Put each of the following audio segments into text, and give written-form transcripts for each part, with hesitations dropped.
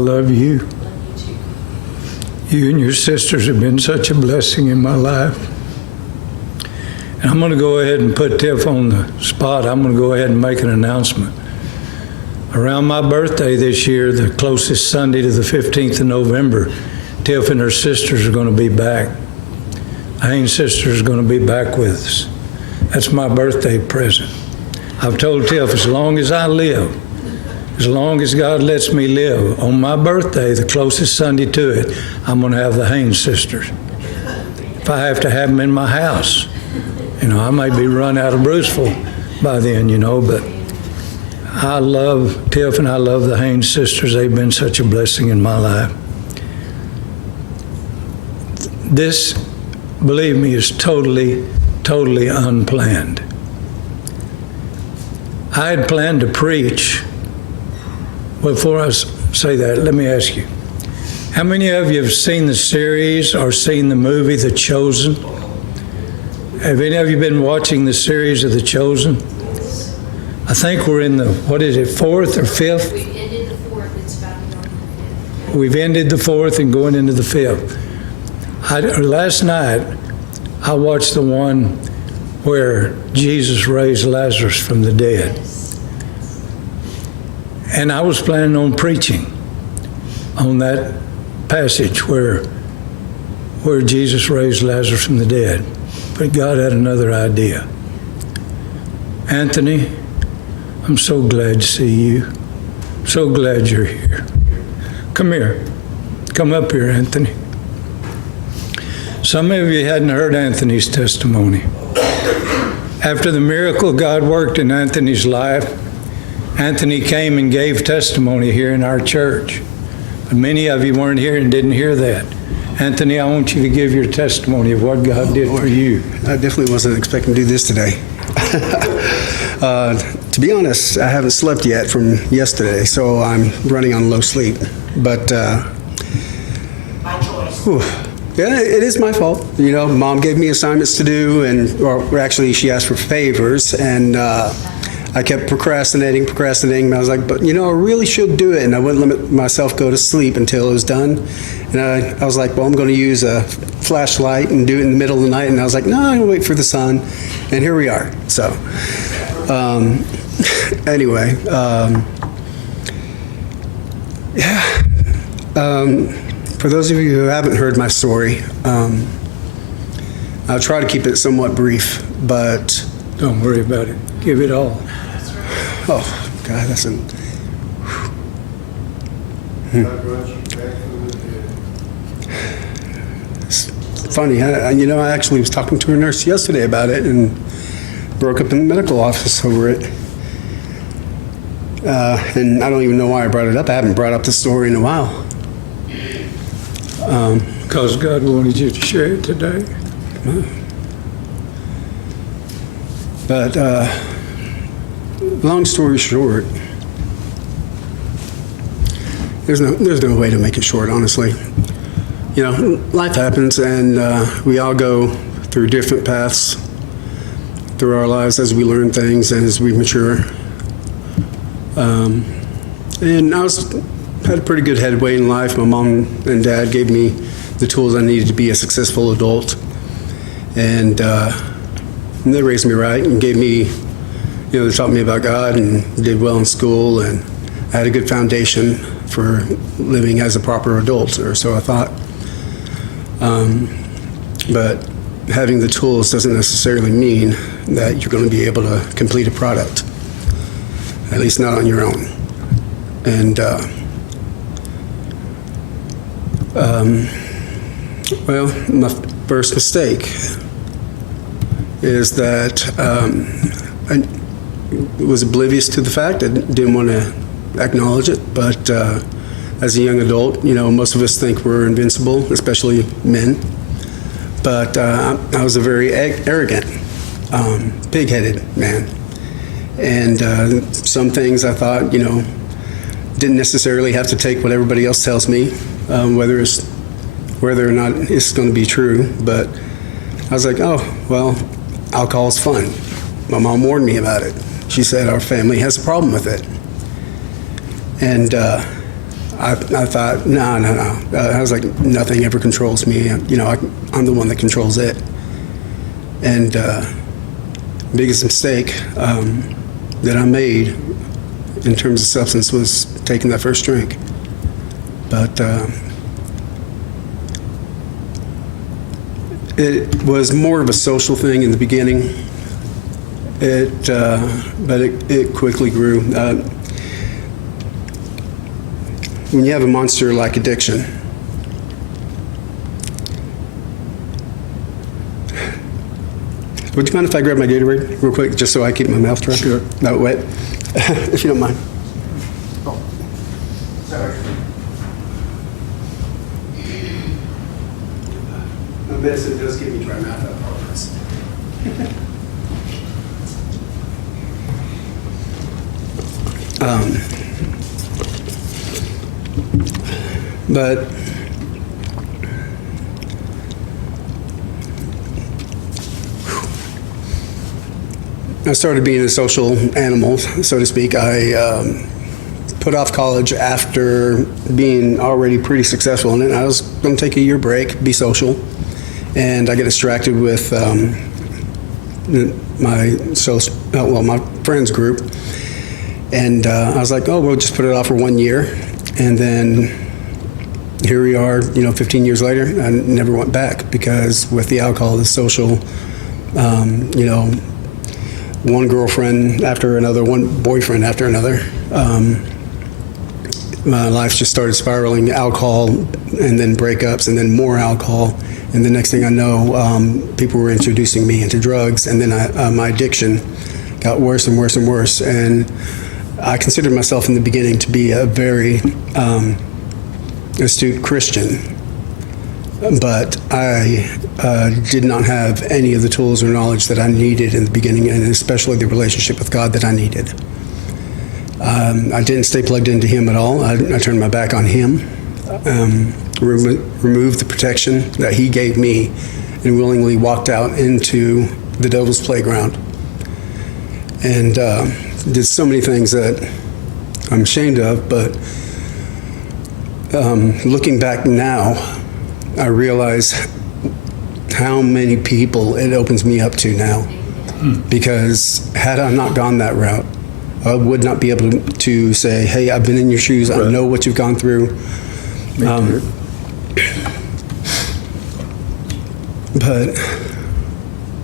love you. You and your sisters have been such a blessing in my life. And I'm going to go ahead and put Tiff on the spot. I'm going to go ahead and make an announcement. Around my birthday this year, the closest Sunday to the 15th of November, Tiff and her sisters are going to be back. The Haynes sisters are going to be back with us. That's my birthday present. I've told Tiff, as long as I live, as long as God lets me live, on my birthday, the closest Sunday to it, I'm going to have the Haynes sisters. If I have to have them in my house, I may be run out of Bruceville by then, but I love Tiff and I love the Haynes sisters. They've been such a blessing in my life. This, believe me, is totally unplanned. I had planned to preach. Well, before I say that, let me ask you, how many of you have seen the series or seen the movie The Chosen? Have any of you been watching the series of The Chosen? I think we're in the, fourth or fifth? We've ended the fourth, it's about to go into the fifth. We've ended the fourth and going into the fifth. Last night, I watched the one where Jesus raised Lazarus from the dead. And I was planning on preaching on that passage where Jesus raised Lazarus from the dead. But God had another idea. Anthony, I'm so glad to see you. So glad you're here. Come here. Come up here, Anthony. Some of you hadn't heard Anthony's testimony. After the miracle God worked in Anthony's life, Anthony came and gave testimony here in our church. But many of you weren't here and didn't hear that. Anthony, I want you to give your testimony of what God did for you. I definitely wasn't expecting to do this today. To be honest, I haven't slept yet from yesterday, so I'm running on low sleep. But My choice. yeah, it is my fault. Mom gave me assignments to do, or actually she asked for favors, and I kept procrastinating. And I was like, but I really should do it, and I wouldn't let myself go to sleep until it was done. And I was like, well, I'm going to use a flashlight and do it in the middle of the night. And I was like, no, I'm going to wait for the sun. And here we are. So, anyway, for those of you who haven't heard my story, I'll try to keep it somewhat brief, but... Don't worry about it. Give it all. Oh, God, that's an... It's funny. I actually was talking to a nurse yesterday about it and broke up in the medical office over it. And I don't even know why I brought it up. I haven't brought up the story in a while. Because God wanted you to share it today. But long story short, there's no way to make it short, honestly. Life happens, and we all go through different paths through our lives as we learn things and as we mature. And I had a pretty good headway in life. My mom and dad gave me the tools I needed to be a successful adult, and they raised me right and gave me, they taught me about God and did well in school, and I had a good foundation for living as a proper adult, or so I thought. But having the tools doesn't necessarily mean that you're going to be able to complete a product, at least not on your own. And my first mistake is that I was oblivious to the fact. I didn't want to acknowledge it, but as a young adult, most of us think we're invincible, especially men. But I was a very arrogant, pig-headed man. And some things I thought, didn't necessarily have to take what everybody else tells me, whether or not it's going to be true. But I was like, oh, well, alcohol's fun. My mom warned me about it. She said our family has a problem with it. And I thought, no. I was like, nothing ever controls me. You know, I'm the one that controls it. And biggest mistake that I made in terms of substance was taking that first drink. But it was more of a social thing in the beginning. But it quickly grew. When you have a monster-like addiction, would you mind if I grab my Gatorade real quick, just so I keep my mouth dry? Sure. Not wet, if you don't mind. Oh, sorry. My medicine does give me dry mouth, I apologize. But I started being a social animal, so to speak. I put off college after being already pretty successful in it. I was going to take a year break, be social, and I get distracted with my friends group. And I was like, oh, we'll just put it off for 1 year. And then here we are, 15 years later. I never went back because with the alcohol, the social, one girlfriend after another, one boyfriend after another. My life just started spiraling, alcohol and then breakups and then more alcohol. And the next thing I know, people were introducing me into drugs. And then my addiction got worse and worse and worse. And I considered myself in the beginning to be a very astute Christian, but I did not have any of the tools or knowledge that I needed in the beginning, and especially the relationship with God that I needed. I didn't stay plugged into Him at all. I turned my back on Him, removed the protection that He gave me, and willingly walked out into the devil's playground. And did so many things that I'm ashamed of, but looking back now, I realize how many people it opens me up to now. Because had I not gone that route, I would not be able to say, hey, I've been in your shoes, I know what you've gone through. But,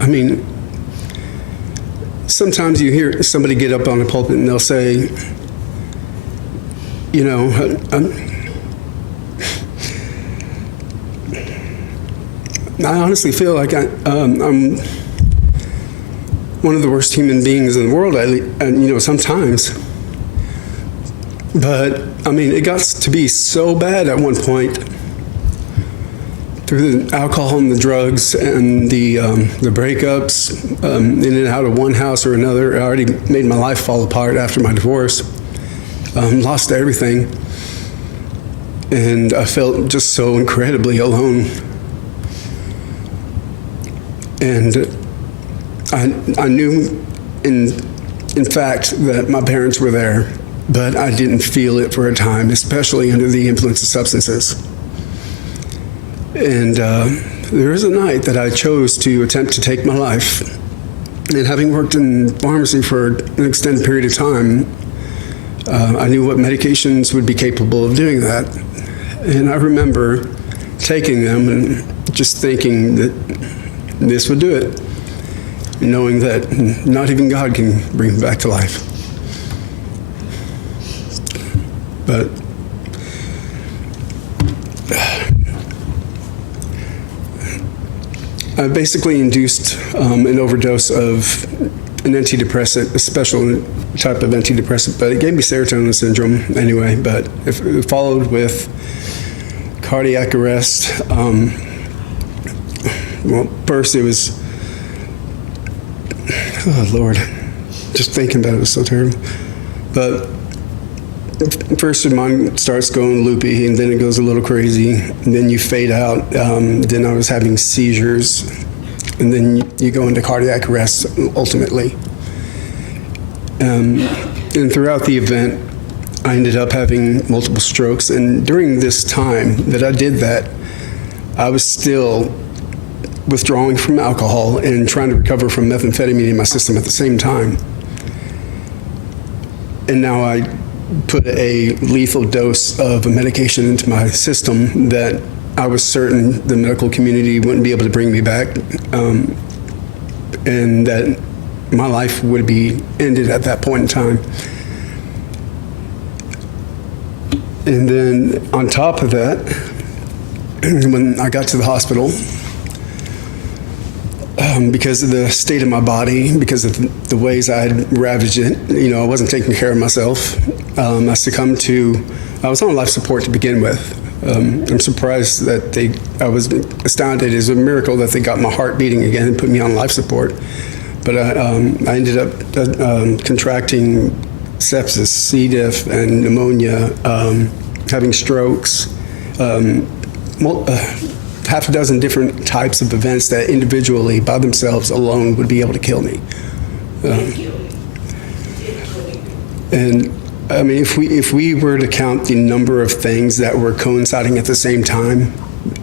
I mean, sometimes you hear somebody get up on the pulpit and they'll say, I honestly feel like I'm one of the worst human beings in the world, sometimes. But, I mean, it got to be so bad at one point through the alcohol and the drugs and the breakups, in and out of one house or another. I already made my life fall apart after my divorce. Lost everything. And I felt just so incredibly alone. And I knew, in fact, that my parents were there, but I didn't feel it for a time, especially under the influence of substances. And there was a night that I chose to attempt to take my life. And having worked in pharmacy for an extended period of time, I knew what medications would be capable of doing that. And I remember taking them and just thinking that this would do it, knowing that not even God can bring me back to life. But I basically induced an overdose of an antidepressant, a special type of antidepressant, but it gave me serotonin syndrome anyway, but it followed with cardiac arrest. Well, first it was, oh Lord, just thinking about it was so terrible. But first your mind starts going loopy, and then it goes a little crazy, and then you fade out. Then I was having seizures, and then you go into cardiac arrest ultimately. And throughout the event, I ended up having multiple strokes. And during this time that I did that, I was still withdrawing from alcohol and trying to recover from methamphetamine in my system at the same time. And now I put a lethal dose of a medication into my system that I was certain the medical community wouldn't be able to bring me back, and that my life would be ended at that point in time. And then on top of that, when I got to the hospital, because of the state of my body, because of the ways I had ravaged it, I wasn't taking care of myself. I succumbed to, I was on life support to begin with. I'm surprised that I was astounded. It was a miracle that they got my heart beating again and put me on life support. But I ended up contracting sepsis, C. diff, and pneumonia, having strokes, half a dozen different types of events that individually, by themselves alone, would be able to kill me. And I mean, if we were to count the number of things that were coinciding at the same time,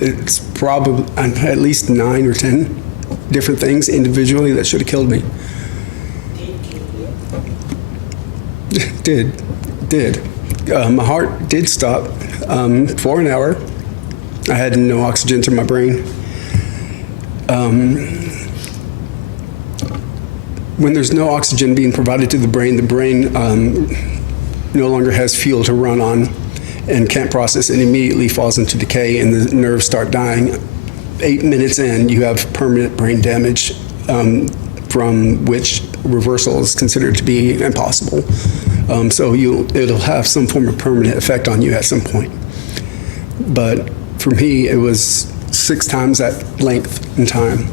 it's probably at least 9 or 10 different things individually that should have killed me. Did. My heart did stop for an hour. I had no oxygen to my brain. When there's no oxygen being provided to the brain no longer has fuel to run on and can't process and immediately falls into decay and the nerves start dying. 8 minutes in, you have permanent brain damage from which reversal is considered to be impossible. So it'll have some form of permanent effect on you at some point. But for me, it was 6 times that length in time.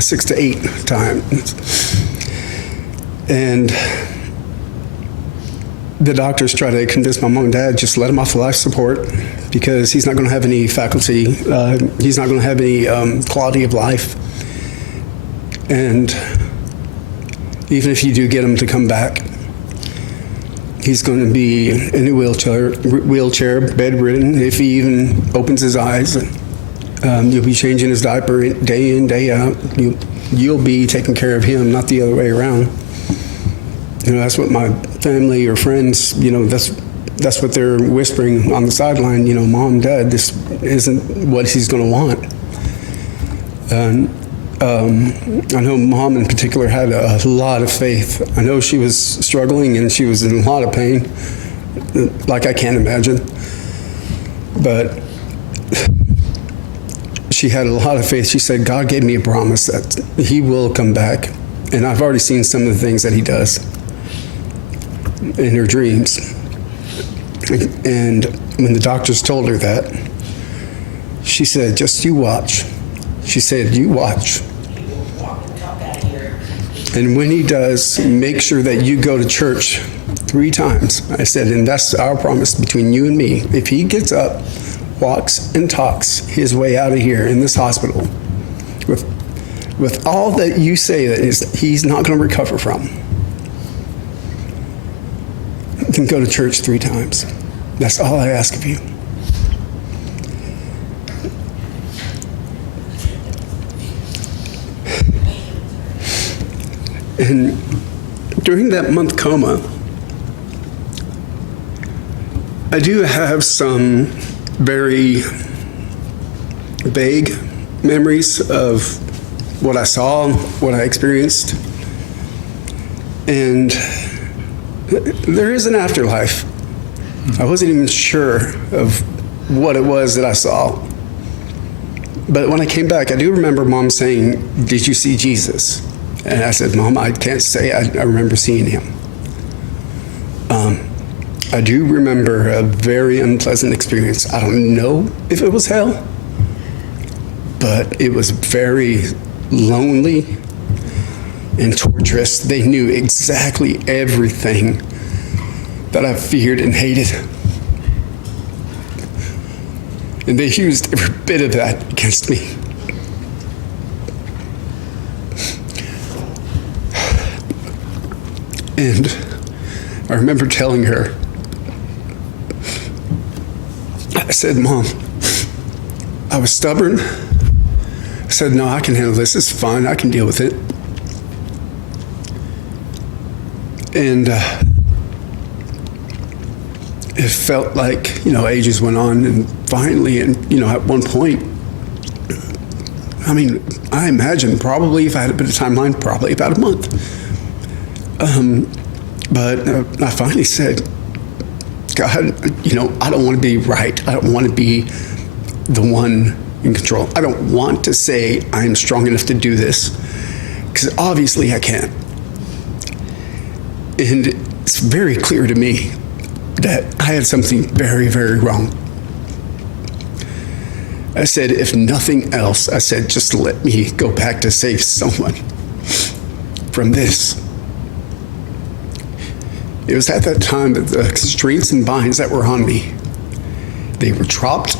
6 to 8 times. And the doctors try to convince my mom and dad, just let him off life support because he's not going to have any faculty. He's not going to have any quality of life. And even if you do get him to come back, he's going to be in a wheelchair, bedridden. If he even opens his eyes, you'll be changing his diaper day in, day out. You'll be taking care of him, not the other way around. That's what my family or friends, that's what they're whispering on the sideline. Mom, Dad, this isn't what he's going to want. And I know Mom in particular had a lot of faith. I know she was struggling and she was in a lot of pain, like I can't imagine. But she had a lot of faith. She said, God gave me a promise that he will come back. And I've already seen some of the things that he does in her dreams. And when the doctors told her that, she said, just you watch. She said, you watch. And when he does, make sure that you go to church 3 times. I said, and that's our promise between you and me. If he gets up, walks, and talks his way out of here in this hospital, with all that you say that he's not going to recover from, you can go to church 3 times. That's all I ask of you. And during that month coma, I do have some very vague memories of what I saw, what I experienced. And there is an afterlife. I wasn't even sure of what it was that I saw. But when I came back, I do remember Mom saying, did you see Jesus? And I said, Mom, I can't say I remember seeing him. I do remember a very unpleasant experience. I don't know if it was hell, but it was very lonely and torturous. They knew exactly everything that I feared and hated. And they used every bit of that against me. And I remember telling her, I said, Mom, I was stubborn. I said, no, I can handle this. It's fine. I can deal with it. And it felt like, ages went on, and finally, at one point, I imagine probably, if I had a bit of timeline, probably about a month. But I finally said, God, I don't want to be right. I don't want to be the one in control. I don't want to say I'm strong enough to do this, because obviously I can't. And it's very clear to me that I had something very, very wrong. I said, if nothing else, I said, just let me go back to save someone from this. It was at that time that the constraints and binds that were on me, they were dropped,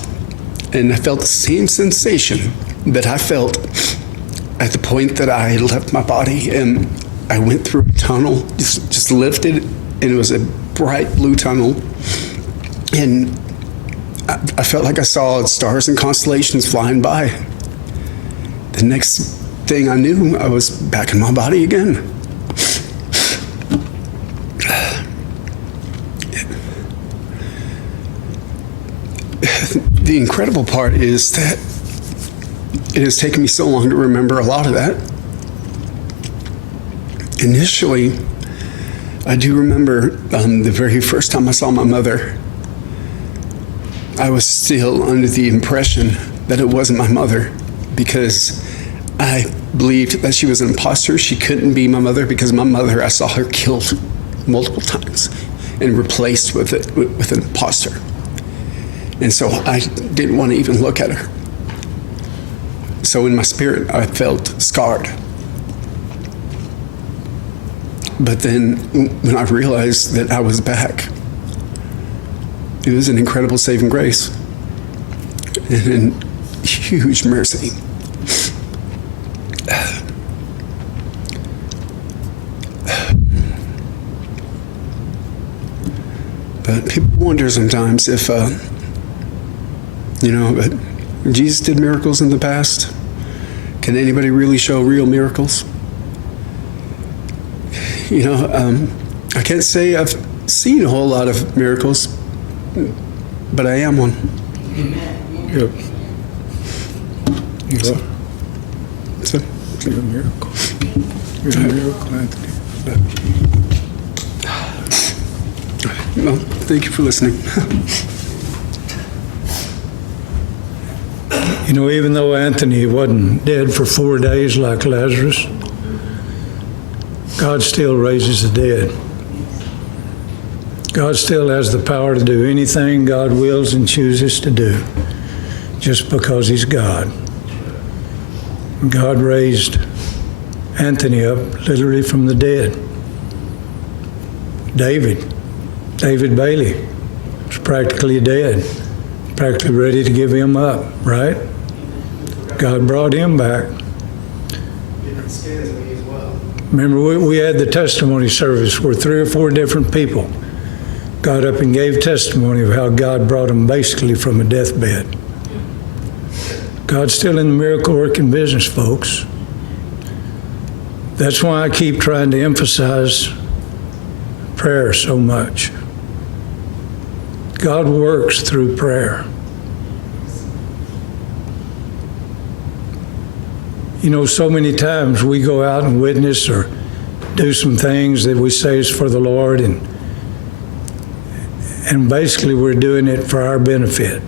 and I felt the same sensation that I felt at the point that I left my body, and I went through a tunnel, just lifted, and it was a bright blue tunnel, and I felt like I saw stars and constellations flying by. The next thing I knew, I was back in my body again. The incredible part is that it has taken me so long to remember a lot of that. Initially, I do remember the very first time I saw my mother, I was still under the impression that it wasn't my mother, because I believed that she was an imposter. She couldn't be my mother, because my mother, I saw her killed multiple times and replaced with an imposter. And so I didn't want to even look at her. So in my spirit, I felt scarred. But then when I realized that I was back, it was an incredible saving grace and a huge mercy. But people wonder sometimes if, but Jesus did miracles in the past. Can anybody really show real miracles? I can't say I've seen a whole lot of miracles, but I am one. Yep. So, You're a miracle. You're a miracle, Anthony. well, thank you for listening. Even though Anthony wasn't dead for 4 days like Lazarus, God still raises the dead. God still has the power to do anything God wills and chooses to do, just because He's God. God raised Anthony up literally from the dead. David Bailey was practically dead, practically ready to give him up, right? God brought him back. Remember, we had the testimony service where 3 or 4 different people got up and gave testimony of how God brought them basically from a deathbed. God's still in the miracle working business, folks. That's why I keep trying to emphasize prayer so much. God works through prayer. So many times we go out and witness or do some things that we say is for the Lord, and basically we're doing it for our benefit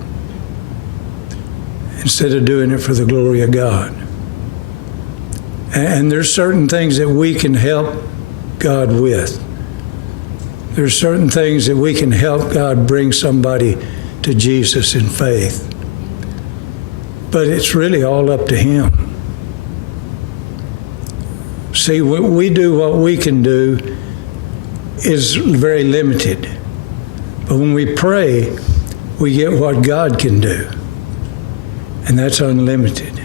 instead of doing it for the glory of God. And there's certain things that we can help God with. There's certain things that we can help God bring somebody to Jesus in faith. But it's really all up to Him. See, we do what we can do is very limited. But when we pray, we get what God can do. And that's unlimited.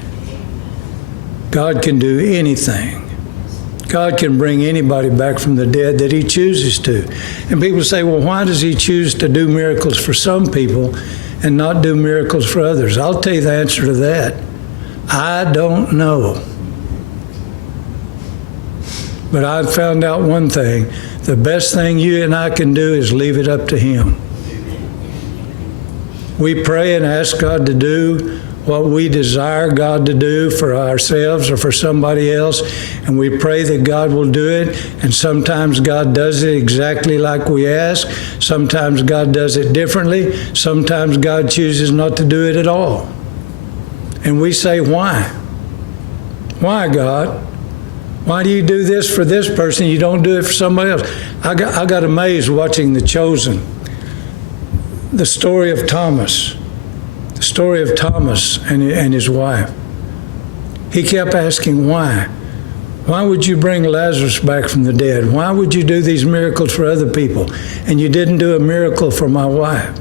God can do anything. God can bring anybody back from the dead that he chooses to. And people say, well, why does he choose to do miracles for some people and not do miracles for others? I'll tell you the answer to that. I don't know. But I've found out one thing. The best thing you and I can do is leave it up to him. We pray and ask God to do what we desire God to do for ourselves or for somebody else, and we pray that God will do it, and sometimes God does it exactly like we ask. Sometimes God does it differently. Sometimes God chooses not to do it at all. And we say, why? Why, God? Why do you do this for this person? You don't do it for somebody else. I got amazed watching The Chosen. The story of Thomas. The story of Thomas and his wife. He kept asking why. Why would you bring Lazarus back from the dead? Why would you do these miracles for other people? And you didn't do a miracle for my wife.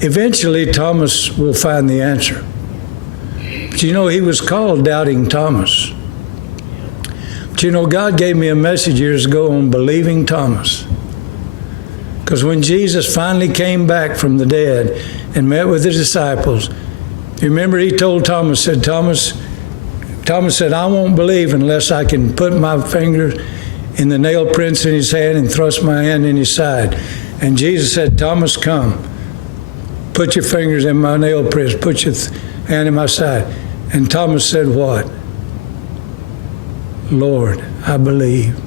Eventually, Thomas will find the answer. But you know, he was called Doubting Thomas. But you know, God gave me a message years ago on Believing Thomas. Because when Jesus finally came back from the dead and met with the disciples, you remember he told Thomas, Thomas said, I won't believe unless I can put my finger in the nail prints in his hand and thrust my hand in his side. And Jesus said, Thomas, come. Put your fingers in my nail prints. Put your hand in my side. And Thomas said, what? Lord, I believe.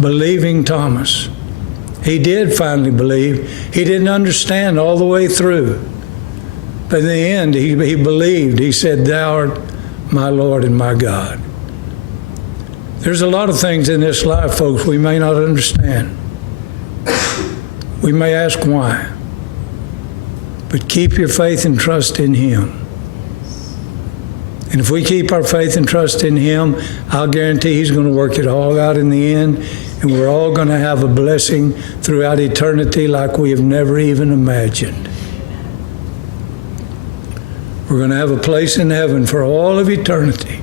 Believing Thomas. He did finally believe. He didn't understand all the way through. But in the end, he believed. He said, thou art my Lord and my God. There's a lot of things in this life, folks, we may not understand. We may ask why. But keep your faith and trust in him. And if we keep our faith and trust in him, I'll guarantee he's going to work it all out in the end. And we're all going to have a blessing throughout eternity like we have never even imagined. We're going to have a place in heaven for all of eternity.